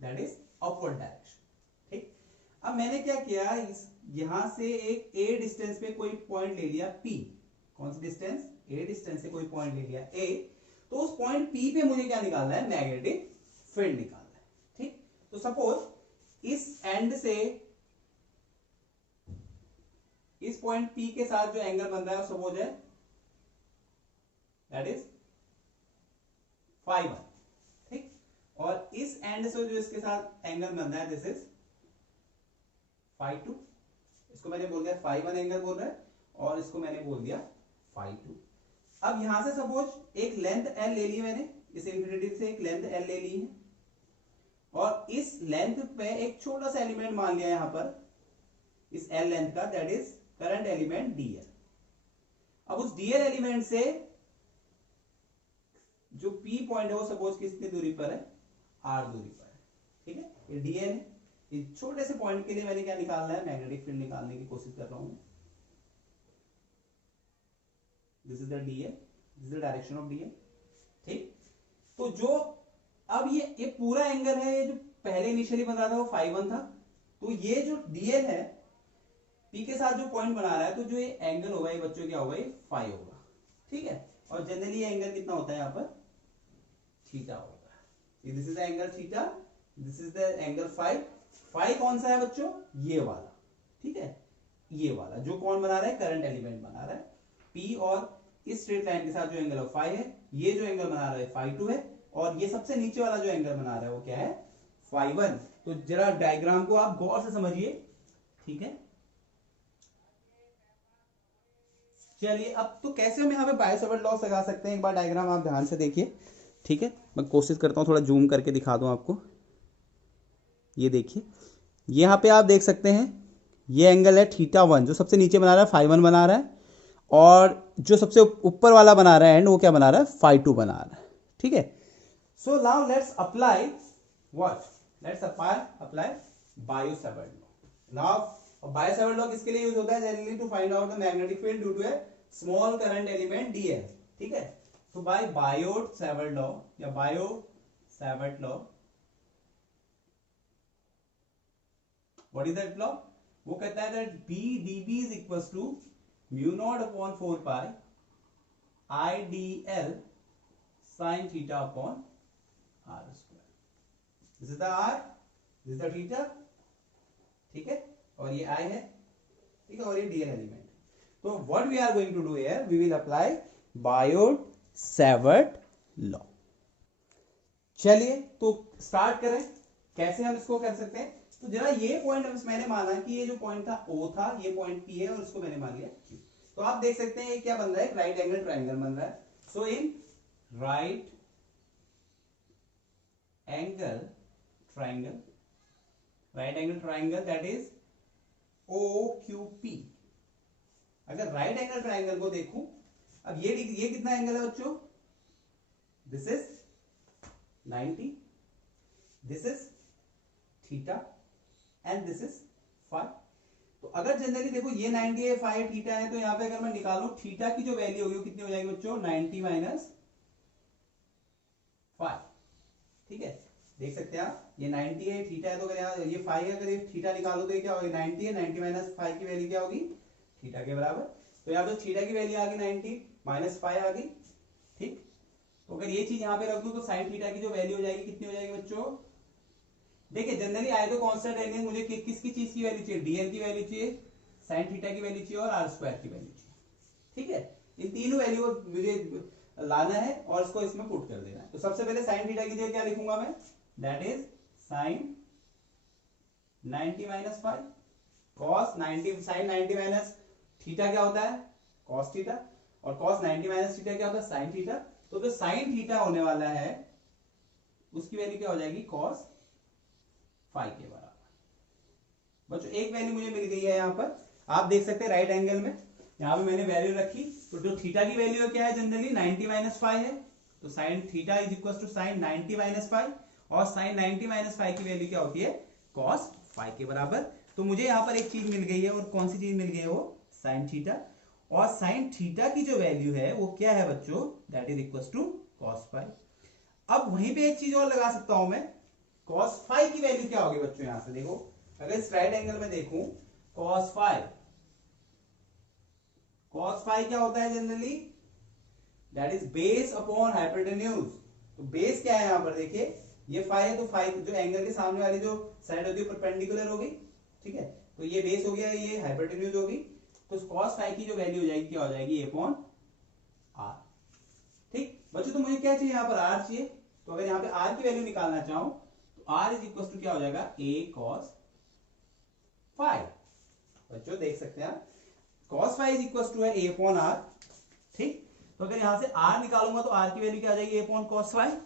दैट इज अपवर्ड डायरेक्शन, ठीक। अब मैंने क्या किया, यहां से एक a डिस्टेंस पे कोई पॉइंट ले लिया P, कौन सी डिस्टेंस, a डिस्टेंस से कोई पॉइंट ले लिया A, तो उस पॉइंट P पे मुझे क्या निकालना है, मैग्नेटिक फील्ड निकालना है, ठीक। तो सपोज इस एंड से इस पॉइंट P के साथ जो एंगल बन रहा है सपोज है दैट इज φ1, ठीक। और इस एंड से जो इसके साथ एंगल बन रहा है दिस इज फाई 2, इसको मैंने बोल दिया फाई 1 एंगल बोल रहा है और इसको मैंने बोल दिया फाई 2। अब यहां से सपोज एक लेंथ एल ले ली मैंने, इस इंफिनिटी से एक लेंथ एल ले ली है और इस लेंथ पे एक छोटा सा एलिमेंट मान लिया यहां पर इस एल लेंथ का, that is current element DL. अब उस डीएल एलिमेंट से जो पी पॉइंट है वो सपोज कितनी दूरी पर है, आर दूरी पर है, ठीक है। ये डीएल है, इस छोटे से पॉइंट के लिए मैंने क्या निकालना है, मैग्नेटिक फील्ड निकालने की कोशिश कर रहा हूं। This is the DL, this is the direction of DL, ठीक। तो जो अब ये पूरा एंगल है, ये जो पहले इनिशियली बन रहा था वो फाई 1 था, तो ये जो डीएल है पी के साथ जो पॉइंट बना रहा है, तो जो ये एंगल होगा ये बच्चों क्या होगा, ये फाई होगा, ठीक है। और जनरली ये एंगल कितना होता है यहाँ पर, थीटा होता है। This is the angle theta, this is the angle phi. Phi कौन सा है बच्चों, ये वाला, ठीक है, ये वाला जो कौन बना रहा है, करंट एलिमेंट बना रहा है। पी और इस स्ट्रेट लाइन के साथ जो एंगल है फाई है, ये जो एंगल बना रहा है फाई 2 है, और ये सबसे नीचे वाला जो एंगल बना रहा है वो क्या है, फाई 1। तो जरा डायग्राम को आप गौर से समझिए, ठीक है। चलिए अब तो कैसे हम यहाँ पे बायो-सावर्ट लॉ लगा सकते हैं, एक बार डायग्राम आप ध्यान से देखिए, ठीक है। मैं कोशिश करता हूँ थोड़ा जूम करके दिखा दूँ आपको। ये देखिए, यहाँ पे आप देख सकते हैं ये एंगल है थीटा 1 जो सबसे नीचे बना रहा है, फाई 1 बना रहा है, और जो सबसे ऊपर वाला बना रहा है एंड वो क्या बना रहा है, फाई 2 बना रहा है, ठीक है। So now let's apply what, let's apply Biot Savart law. Now Biot Savart law किसके लिए यूज होता है, generally to find out the magnetic field due to a small current element dl, ठीक है। तो बाय बायो-सावर्ट लॉ या Biot Savart law, what is that law, वो कहता है that B dB is equals to mu not upon 4 pi I d l sine theta upon r square. This is the r, this is the theta, ठीक है, और ये आई है, ठीक है, और ये डीएल एलिमेंट। तो what we are going to do here, we will apply Biot Savart law. चलिए तो स्टार्ट करें, कैसे हम इसको कर सकते हैं। तो जरा ये पॉइंट मैंने माना कि ये जो पॉइंट था O था, ये पॉइंट P है और इसको मैंने मान लिया Q। तो आप देख सकते हैं ये क्या बन रहा है, राइट एंगल ट्राइंगल बन रहा है। So in right angle triangle, right angle triangle that is OQP। अगर राइट एंगल ट्राइंगल को देखूं, अब ये कितना एंगल है बच्चों, this is 90, this is theta and this is phi. तो अगर जनरली देखो ये 90 है, फाई थीटा है, तो यहां पे अगर मैं निकालूं थीटा की जो वैल्यू होगी वो कितनी हो जाएगी बच्चों, 90 माइनस फाई, ठीक है। देख सकते हैं आप, ये 90 है, थीटा है, तो अगर यहाँ ये फाई है, अगर ये थीटा निकालो तो ये क्या होगी, 90 है, 90 माइनस फाई की वैल्यू क्या होगी, थीटा के बराबर। तो यहाँ पे थीटा की वैल्यू आ गई 90 माइनस फाई आ गई, ठीक। तो अगर ये चीज यहाँ पे रख दूं तो साइन थीटा की जो वैल्यू हो जाएगी कितनी हो जाएगी बच्चों, देखिए जनरली आए तो कांस्टेंट रहेंगे, मुझे किसकी चीज की वैल्यू चाहिए, डीएल की वैल्यू चाहिए, साइन थीटा की वैल्यू चाहिए और आर स्क्वायर की वैल्यू चाहिए, ठीक है। इन तीनों वैल्यू को मुझे लाना है और इसको इसमें पुट कर देना है। तो सबसे पहले साइन थीटा की जगह क्या लिखूंगा मैं, that is sine 90 minus phi cos 90, sine 90 minus theta क्या होता है, कॉस थीटा, और कॉस 90 माइनस थीटा क्या होता है, साइन थीटा। तो जो साइन थीटा होने वाला है उसकी वैल्यू क्या हो जाएगी, कॉस फाई के बराबर। बच्चों एक वैल्यू मुझे मिल गई है, यहां पर आप देख सकते हैं राइट एंगल में, यहां पे मैंने वैल्यू रखी। तो जो थीटा की वैल्यू क्या है, जनरली 90 माइनस फाई है, तो sine theta is equal to sine 90 minus phi, और साइन 90 माइनस फाई की वैल्यू क्या होती है, कॉस फाई के बराबर। तो मुझे यहां पर एक चीज मिल गई है, और कौन सी चीज मिल गई है, वो साइन थीटा, और साइन थीटा की जो वैल्यू है वो क्या है बच्चों, that is equal to cos phi. अब वहीं पे एक चीज और लगा सकता हूं मैं, cos फाई की वैल्यू क्या होगी बच्चों, यहां से देखो, अगर इस राइट एंगल में देखूं, cos फाई क्या होता है generally, that is base upon hypotenuse. तो बेस क्या है यहां पर, देखिए ये फाई है, तो फाई जो एंगल के सामने वाली जो साइड होती है परपेंडिकुलर होगी, ठीक है, तो ये बेस हो गया, ये हाइपोटेन्यूज होगी। तो cos फाई की जो वैल्यू हो जाएगी क्या हो जाएगी, a अपॉन आर, ठीक। बच्चों तो मुझे क्या चाहिए, यहां पर आर चाहिए, तो अगर यहाँ पे आर की वैल्यू निकालना चाहूं तो आर इज इक्वल टू क्या हो जाएगा, ए कॉस फाइव। बच्चों देख सकते हैं cos five is equal to है ए अपॉन आर। ठीक, तो अगर यहां से आर निकालूंगा तो आर की वैल्यू क्या आ जाएगी, ए अपॉन कॉस फाइव,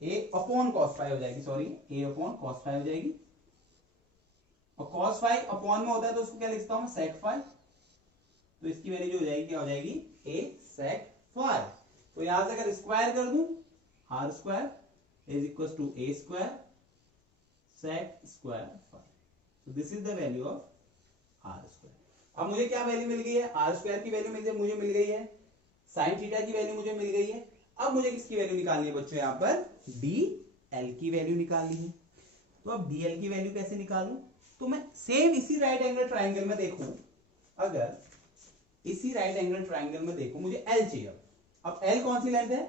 ए अपॉन कॉस फाइव हो जाएगी, सॉरी ए अपॉन कॉस फाइव हो जाएगी। और कॉस फाइव अपॉन में होता है तो उसको क्या लिखता हूं, सेक फाइव। तो इसकी वैल्यू जो हो जाएगी क्या हो जाएगी, ए सेक फाइव। तो यहां से अगर स्क्वायर कर दूं, R square is equal to a square sec square five. तो this is the value of are square. अब मुझे क्या वैल्यू मिल गई है, आर स्क्वायर की वैल्यू मुझे मिल गई है, साइन थीटा की वैल्यू मुझे मिल गई है। अब मुझे किसकी वैल्यू निकालनी है बच्चों, यहां पर डी एल की वैल्यू निकालनी है। तो अब डी एल की वैल्यू कैसे निकालूं, तो मैं सेम इसी राइट एंगल ट्राइंगल में देखूं, अगर इसी राइट एंगल ट्राइंगल में देखूं, मुझे एल चाहिए। अब एल कौन सी लेंथ है,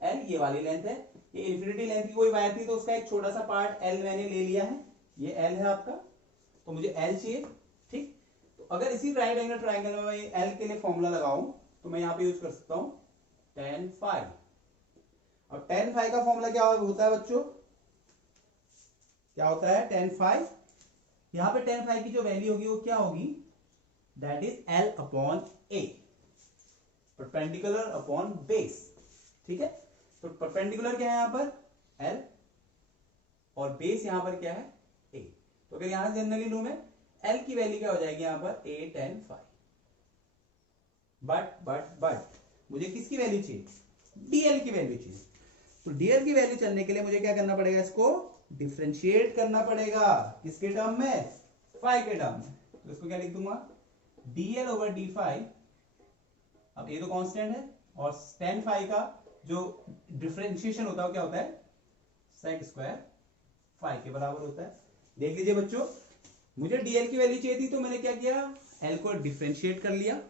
एल ये वाली लेंथ है। ये इंफिनिटी लेंथ की कोई वायर थी तो उसका एक छोटा सा पार्ट एल मैंने ले लिया है, ये एल है आपका, तो मुझे एल चाहिए। ठीक, तो अगर इसी राइट एंगल ट्राइंगल में मैं एल के लिए फॉर्मूला लगाऊं तो मैं यहां पे यूज कर सकता हूं tan फाइव। अब tan फाइव का फॉर्मूला क्या होता है बच्चों, क्या होता है tan फाइव, यहां पे tan फाइव की जो वैल्यू होगी वो क्या होगी, that is L upon A, perpendicular upon base. ठीक है, तो परपेंडिकुलर क्या है यहां पर एल और बेस यहां पर क्या है ए। तो अगर यहां जनरली लू मैं, एल की वैल्यू क्या हो जाएगी यहां पर ए tan फाइव। बट मुझे किसकी वैल्यू चाहिए, डीएल की वैल्यू चाहिए। तो डीएल की वैल्यू चलने के लिए मुझे क्या करना पड़ेगा, इसको डिफरेंशिएट करना पड़ेगा, किसके टर्म में, फाइव के टर्म में। तो इसको क्या लिख दूंगा, डीएल ओवर डी फाइव। अब ये तो कांस्टेंट है और tan फाइव का जो डिफरेंशिएशन होता है क्या होता है, सेक स्क्वायर फाइव के बराबर होता है। देख लीजिए बच्चों, मुझे डीएल की वैल्यू चाहिए थी तो मैंने क्या किया, एल को डिफरेंशिएट कर लिया।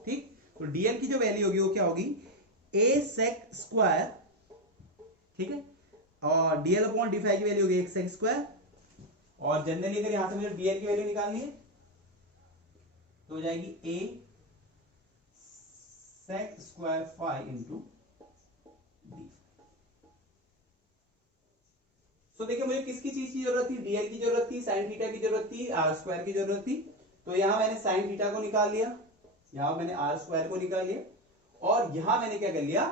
ठीक, तो डीएल की जो वैल्यू होगी वो क्या होगी, ए सेक स्क्वायर। ठीक है, और डीएल अपॉन डी फाइव की वैल्यू होगी एक सेक स्क्वायर। और जनरली अगर यहां से मुझे डीएल की वैल्यू निकालनी है तो हो जाएगी a sec square five into d. तो देखिए मुझे किसकी चीज की जरूरत थी, डीएल की जरूरत थी, साइन थीटा की जरूरत थी, आर स्क्वायर की जरूरत थी। तो यहां मैंने साइन थीटा को निकाल लिया, यहां मैंने आर स्क्वायर को निकाल लिया, और यहां मैंने क्या कर लिया,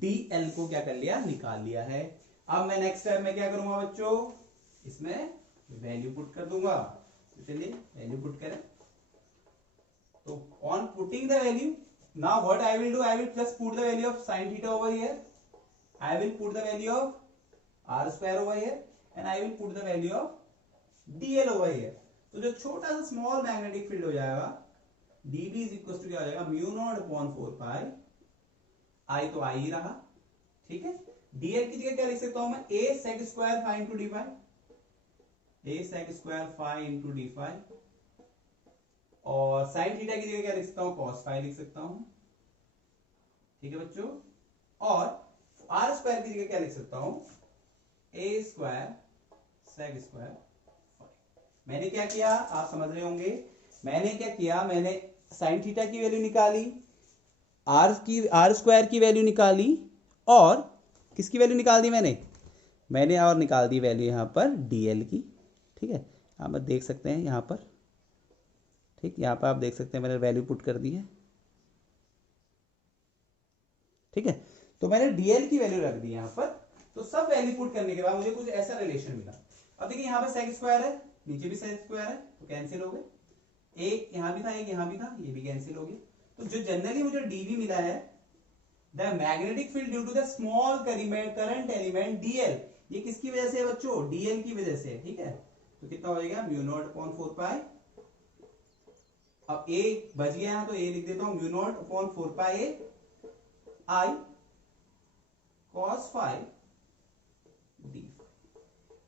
डीएल को क्या कर लिया, निकाल लिया है। अब मैं नेक्स्ट स्टेप में क्या करूंगा बच्चों, इसमें वैल्यू पुट कर दूंगा। तो चलिए वैल्यू पुट करें। तो on putting the value, now what I will do, I will just put the value of sine theta over here, I will put the value of are square over here, and I will put the value of dl over here. तो जो छोटा सा small magnetic field हो जाएगा, dB is equal to क्या हो जाएगा, mu naught upon 4 pi, आई तो आई ही रहा। ठीक है, dl की जगह क्या लिख सकता हूं मैं, a sec square five into d five, a sec square five into d five, और साइन थीटा की जगह क्या लिख सकता हूं, cos फाइव लिख सकता हूं। ठीक है बच्चों, और r स्क्वायर की जगह क्या लिख सकता हूं, a square sec square five. मैंने क्या किया आप समझ रहे होंगे, मैंने क्या किया, मैंने साइन थीटा की वैल्यू निकाली, आर स्क्वायर की वैल्यू निकाली, और किसकी वैल्यू निकाल दी मैंने और निकाल दी वैल्यू यहाँ पर डीएल की। ठीक है, आप देख सकते हैं यहाँ पर, ठीक, यहाँ पर आप देख सकते हैं मैंने वैल्यू पुट कर दी है। ठीक है, तो मैंने डीएल की वैल्यू रख दी यहाँ पर। तो सब वैल्यू पुट करने के बाद मुझे कुछ ऐसा रिलेशन मिला। अब देखिए यहाँ पर सेक स्क्वायर है, नीचे भी सेक स्क्वायर है, तो कैंसिल हो गए, एक यहां भी था एक यहां भी था, ये भी कैंसिल हो गया। तो जो जनरली मुझे डीबी मिला है, the magnetic field due to the small current element dl, ये किसकी वजह से है बच्चों, डीएल की वजह से। ठीक है, तो कितना हो जाएगा, म्यू नॉट अपॉन 4 पाई। अब ए बच गया है तो ए लिख देता हूं, mu naught upon 4 pi A I cos five D.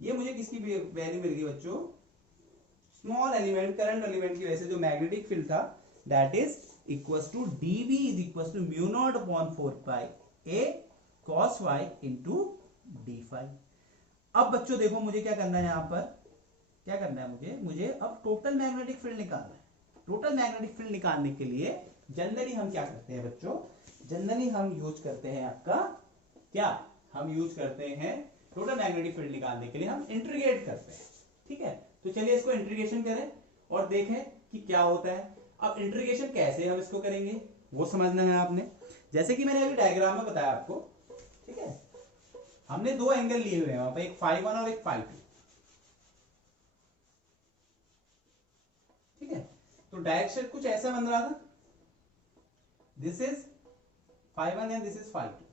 ये मुझे किसकी वैल्यू मिल गई बच्चों, स्मॉल एलिमेंट करंट एलिमेंट की वजह से जो मैग्नेटिक फील्ड था, that is equals to dB is equals to mu not upon 4 pi a cos five into d five. अब बच्चों देखो मुझे क्या करना है, यहां पर क्या करना है मुझे अब टोटल मैग्नेटिक फील्ड निकालना है। टोटल मैग्नेटिक फील्ड निकालने के लिए जनरली हम क्या करते हैं बच्चों, जनरली हम यूज करते हैं आपका क्या, हम यूज करते हैं टोटल मैग्नेटिक फील्ड निकालने के लिए, हम इंटीग्रेट करते हैं। ठीक है, तो चलिए इसको इंटीग्रेशन करें और देखें कि क्या होता है। अब इंटीग्रेशन कैसे हम इसको करेंगे वो समझना है आपने। जैसे कि मैंने अभी डायग्राम में बताया आपको, ठीक है, हमने दो एंगल लिए हुए हैं वहां पे, एक φ1 और एक φ2। ठीक है, तो डायरेक्शन कुछ ऐसा बन रहा था, this is φ1 and this is φ2।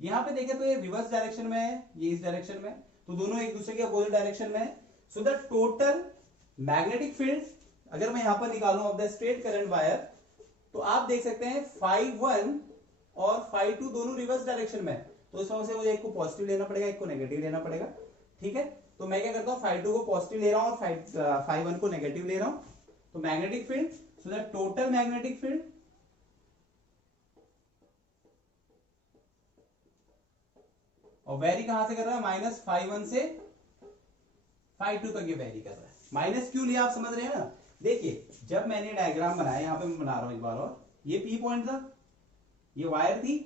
यहां पे देखें तो ये रिवर्स डायरेक्शन में है, ये इस डायरेक्शन में, तो दोनों एक दूसरे के अपोजिट डायरेक्शन में है। So the total magnetic field अगर मैं यहां पर निकालूं of the straight current wire, तो आप देख सकते हैं φ1 और φ2 दोनों रिवर्स डायरेक्शन में है, तो इसमें से मुझे एक को पॉजिटिव लेना पड़ेगा, एक को नेगेटिव लेना पड़ेगा। ठीक है, तो मैं क्या करता हूं, φ2 को पॉजिटिव ले रहा हूं और φ1 को नेगेटिव ले रहा हूं। तो magnetic field, so the total magnetic field और वेरी कहां से कर रहा है, माइनस φ1 से φ2 तक ये वेरी कर रहा है। माइनस क्यों लिया आप समझ रहे हैं ना। देखिए जब मैंने डायग्राम बनाया, यहां पे मैं बना रहा हूं एक बार और, ये पी पॉइंट था, ये वायर थी,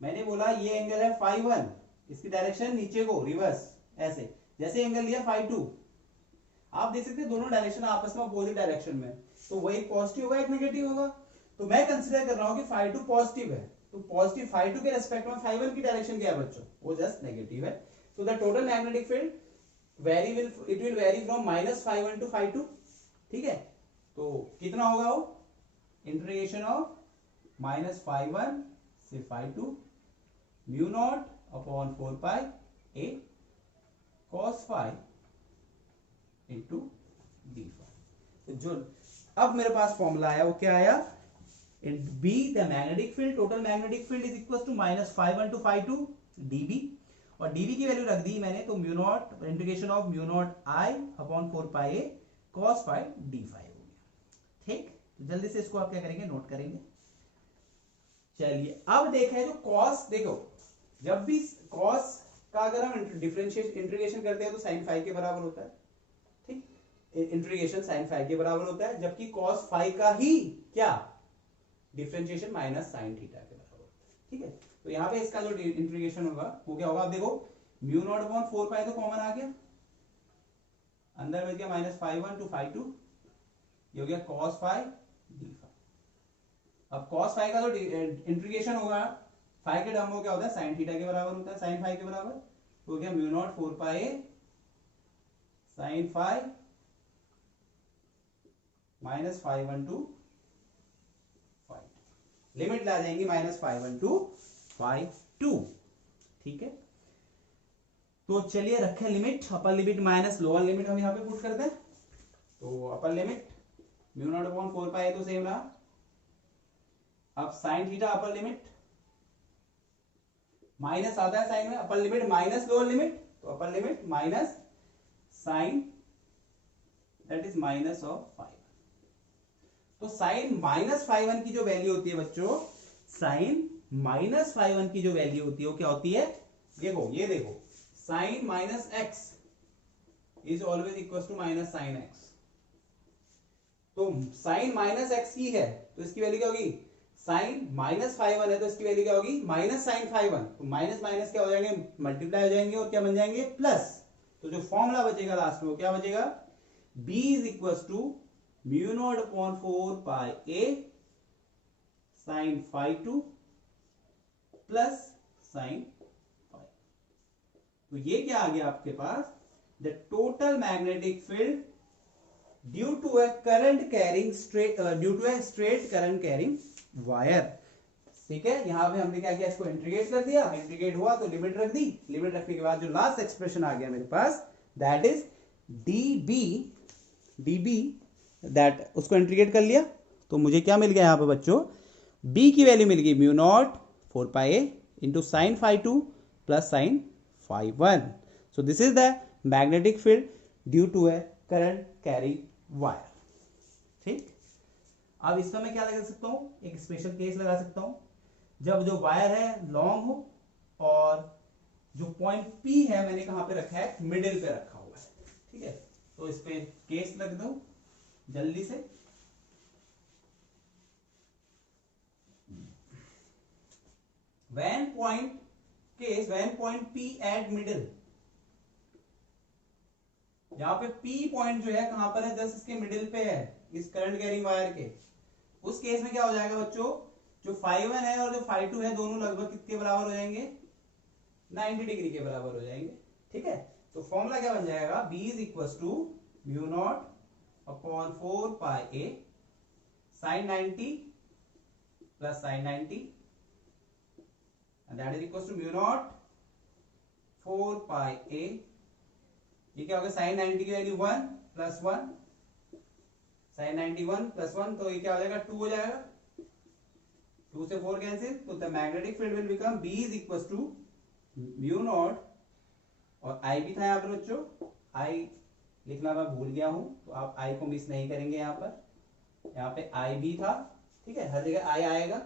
मैंने बोला ये एंगल है φ1, इसकी डायरेक्शन नीचे को रिवर्स, ऐसे जैसे एंगल लिया φ2, आप देख सकते हैं दोनों डायरेक्शन आपस में अपोजिट डायरेक्शन में, तो वो एक पॉजिटिव होगा एक नेगेटिव होगा। तो मैं कंसीडर कर रहा हूं कि φ2 पॉजिटिव है, तो पॉजिटिव φ2 के रेस्पेक्ट में φ1 की डायरेक्शन क्या है बच्चों, वो जस्ट नेगेटिव है। So the total magnetic field it will vary from minus φ1 to φ2। ठीक है, तो कितना होगा वो, इंटीग्रेशन ऑफ माइनस φ1 से φ2 mu not upon 4 pi a cos phi into d phi. जो अब मेरे पास फॉर्मूला आया वो क्या आया, B the magnetic field, total magnetic field is equal to minus φ1 to φ2 dB, और dB की वैल्यू रख दी मैंने, तो mu naught integration of mu naught I upon 4 pi a cos phi d phi हो गया। ठीक, तो जल्दी से इसको आप क्या करेंगे, नोट करेंगे। चलिए अब देखें जो cos, देखो जब भी cos का अगर हम डिफरेंशिएट इंटीग्रेशन करते हैं तो sin phi के बराबर होता है। ठीक, इंटीग्रेशन sin phi के बराबर होता है, जबकि cos phi का ही क्या डिफरेंशिएशन माइनस sin थीटा के बराबर होता है। ठीक है, तो यहाँ पे इसका जो इंटीग्रेशन होगा वो क्या होगा, आप देखो म्यू नॉट अपॉन 4 पाई तो कॉमन आ गया, अंदर में क्या माइनस φ1 टू φ2, ये हो गया cos phi d phi। अब cos phi का जो इंटीग्रेशन होगा phi के टर्म में क्या होता है, sin थीटा के बराबर होता है, sin phi के बराबर, तो हो गया mu naught 4 pi sin phi minus φ1 to φ2, limit ला जाएंगी माइनस φ1 टू φ2। ठीक है, तो चलिए रखें limit, upper limit minus lower limit हम यहां पे पुट करते हैं। तो upper limit mu not upon 4 pi तो सेम रहा, अब sine theta upper limit minus आता है साइन में, upper limit minus lower limit, तो upper limit minus sine that is minus of 5। तो साइन माइनस φ1 की जो वैल्यू होती है बच्चों, साइन माइनस φ1 की जो वैल्यू होती है वो क्या होती है, देखो ये देखो, sine minus x is always equal to minus sine x. तो साइन माइनस एक्स की है तो इसकी वैल्यू क्या होगी, साइन माइनस φ1 है तो इसकी वैल्यू क्या होगी, माइनस साइन φ1, तो माइनस माइनस क्या हो जाएंगे, मल्टीप्लाई हो जाएंगे और क्या बन जाएंगे, प्लस। तो जो फॉर्मूला बचेगा लास्ट में वो क्या बचेगा, b is equal to mu not upon 4 pi a sine φ2 plus sine phi. तो ये क्या आ गया आपके पास, the total magnetic field due to a current carrying straight, due to a straight current carrying wire. ठीक है, यहां पे हमने क्या किया, इसको इंटीग्रेट कर दिया, इंटीग्रेट हुआ तो लिमिट रख दी, लिमिट रखने के बाद जो लास्ट एक्सप्रेशन आ गया मेरे पास दैट इज dB दैट, उसको इंटीग्रेट कर लिया तो मुझे क्या मिल गया यहां पे बच्चों, b की वैल्यू मिल गई mu naught 4 pi a into sine φ2 plus sine φ1। So this is the magnetic field due to a current carrying wire. ठीक, अब इसमें मैं क्या लगा सकता हूं, एक स्पेशल केस लगा सकता हूं, जब जो वायर है लॉन्ग हो और जो पॉइंट P है मैंने कहां पे रखा है, मिडिल पे रखा हुआ है। ठीक है, तो इस पे केस लग दो जल्दी से। When point case when point P at middle, यहाँ पे P पॉइंट जो है कहां पर है, जस्ट इसके मिडिल पे है इस करंट कैरिंग वायर के, उस केस में क्या हो जाएगा बच्चों, जो φ1 है और जो φ2 है दोनों लगभग कितने बराबर हो जाएंगे, 90 डिग्री के बराबर हो जाएंगे। ठीक है, तो फॉर्मूला क्या बन जाएगा, B is equal to mu not upon 4 pi a sin 90 plus sin 90 and that is equals to mu naught 4 pi a, ये क्या होगा, sin 90 की वैल्यू 1 प्लस 1, sin 91 प्लस 1, तो ये क्या हो जाएगा 2 हो जाएगा, 2 से 4 कैंसिल, तो the magnetic field will become B is equal to mu naught, और I भी था यहाँ पर बच्चों, I लिखना मैं भूल गया हूं, तो आप I को मिस नहीं करेंगे, यहाँ पे I भी था। ठीक है, हर जगह I आएगा,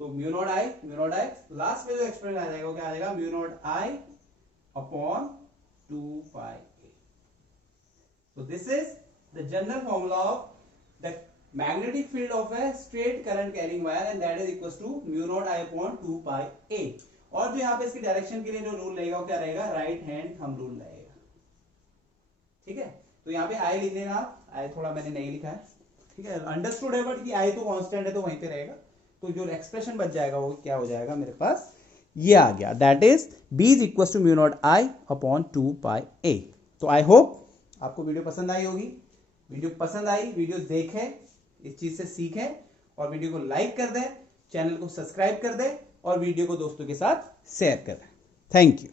तो म्यू नॉट I, लास्ट में जो एक्सप्रेशन आ जाएगा वो क्या आ जाएगा, mu naught I upon 2 pi a। So this is the general formula of the magnetic field of a straight current carrying wire and that is equals to mu naught I upon 2 pi a। और जो यहाँ पे इसकी direction के लिए जो rule रहेगा वो क्या रहेगा, राइट हैंड थंब रूल रहेगा। ठीक है, तो यहाँ पे I लिख लेना आप, I थोड़ा मैंने नहीं लिखा है। ठीक है, अंडरस्टूड है, बट कि I तो कांस्टेंट है तो वहीं पे रहेगा, तो जो एक्सप्रेशन बच जाएगा वो क्या हो जाएगा मेरे पास, ये आ गया, that is B is equal to mu naught I upon 2 pi a। तो आई होप आपको वीडियो पसंद आई होगी, वीडियो पसंद आई, वीडियो देखें, इस चीज से सीखें, और वीडियो को लाइक कर दें, चैनल को सब्सक्राइब कर दें, और वीडियो को दोस्तों के साथ शेयर कर दें। Thank you.